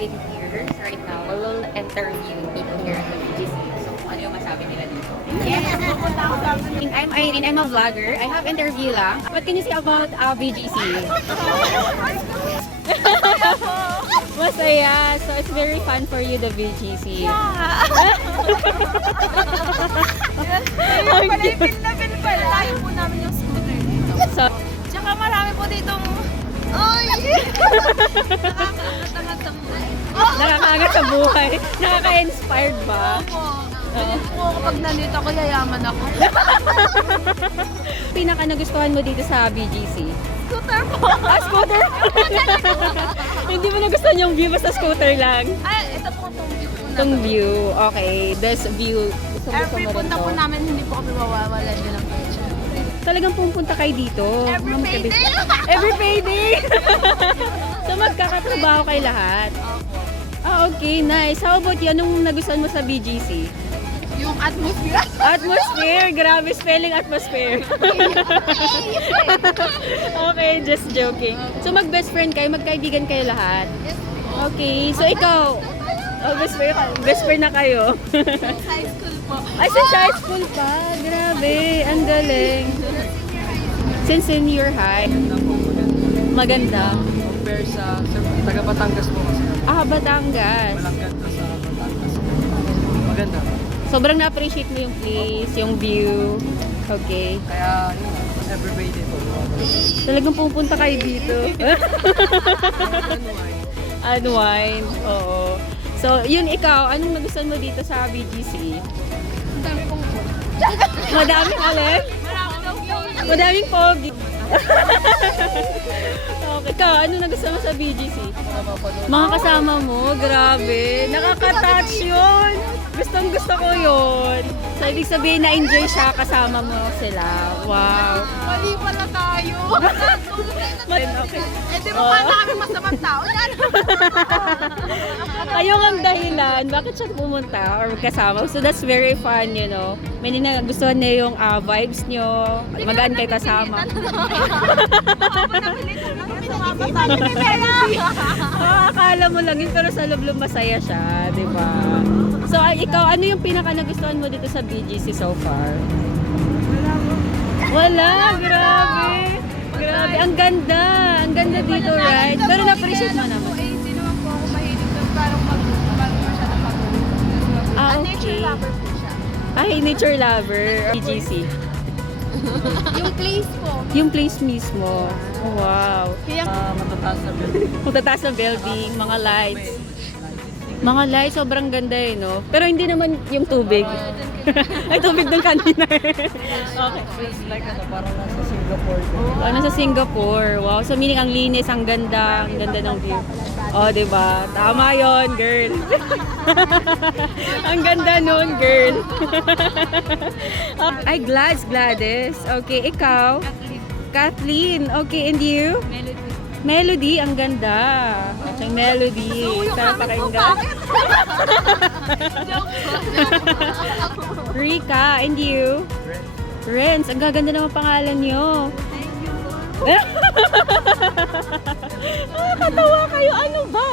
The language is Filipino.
with here. So right now, we will interview people here at the BGC. So ano yung masabi nila dito? Yes! I'm Irene. I'm a vlogger. I have interview lang. What can you say about BGC? Masaya. So it's very fun for you, the BGC. Yeah. Palipin na pin pala. Layo po namin yung scooter dito. So, Tsaka marami po ditong... Ay! Nakakaangat sa buhay. nakakaangat sa buhay. Nakaka-inspired ba? Opo. Pilit po kapag nandito ako, yayaman ako. Pinaka nagustuhan mo dito sa BGC? Scooter po. Scooter? Hindi mo nagustuhan yung view, basta scooter lang. Ay, ito po itong view po Itong namin. view, okay. This view, gusto Every mo rin punta to. po namin, hindi po kami mawawalan din ng picture. Talagang pumunta kayo dito. Every Mga payday. magkabit- Every payday! So magkakatrabaho kayo lahat? Opo. Okay, nice. How about you? Anong nagustuhan mo sa BGC? Yung atmosphere. Atmosphere! Grabe, spelling atmosphere. Okay, just joking. So mag-best friend kayo, magkaibigan kayo lahat? Yes. Okay, so ikaw, best friend na kayo. High school po. Ay, since high school pa. Grabe, ang galing. Since senior high. Maganda. Compare sa taga Batangas po kasi. Batangas. Walang ganda sa Batangas. Maganda. Sobrang na-appreciate mo yung place, yung view. Okay. Kaya yun, every day po. Talagang pupunta kayo dito. Unwind. Oo. So, yun ikaw, anong nagustuhan mo dito sa BGC? Ang dami kong po. Madaming alin? Marami daw po. Madaming pogi. Okay. Ikaw, ano nagustuhan mo sa BGC? Mga kasama mo, grabe. Nakaka-touch yun. Gustong gusto ko yun. So, ibig sabihin na-enjoy siya, kasama mo sila. Wow. Mali pala tayo. Okay. Eh, di ba paano kami masamang tao? Yan. Kayo ang dahilan, bakit siya pumunta or kasama. So, that's very fun, you know. May nagustuhan niya yung vibes nyo. Magaan kayo kasama. Akala mo lang yun, pero sa loob masaya siya, di ba? So, ikaw, ano yung pinaka nagustuhan mo dito sa BGC so far? Wala, grabe. Grabe, ang ganda. Ang ganda dito, right? Pero na-appreciate mo naman. Hindi naman po ako mahilig doon. Parang masyado pag-uwi. Okay. Nature lover po siya. Ay, nature lover, BGC. Yung place po. Yung place mismo. Oh, wow. Matataas na building. Magtataas ng building, mga lights. Mga lights, sobrang ganda eh, no? Pero hindi naman yung tubig. Ay, tubig doon kanina eh. Okay. Feels like parang nasa Singapore. Ano sa Singapore? Wow. So meaning ang linis, ang ganda ng view. Oh, 'di ba? Tama 'yon, girl. Ang ganda nun, girl. Ay, Gladys. Okay, ikaw? Kathleen. Okay, and you? Melody, ang ganda. Okay, Melody. Sarap pakinggan. Rika, and you? Renz, ang gaganda naman pangalan nyo. Nakakatawa kayo, ano ba?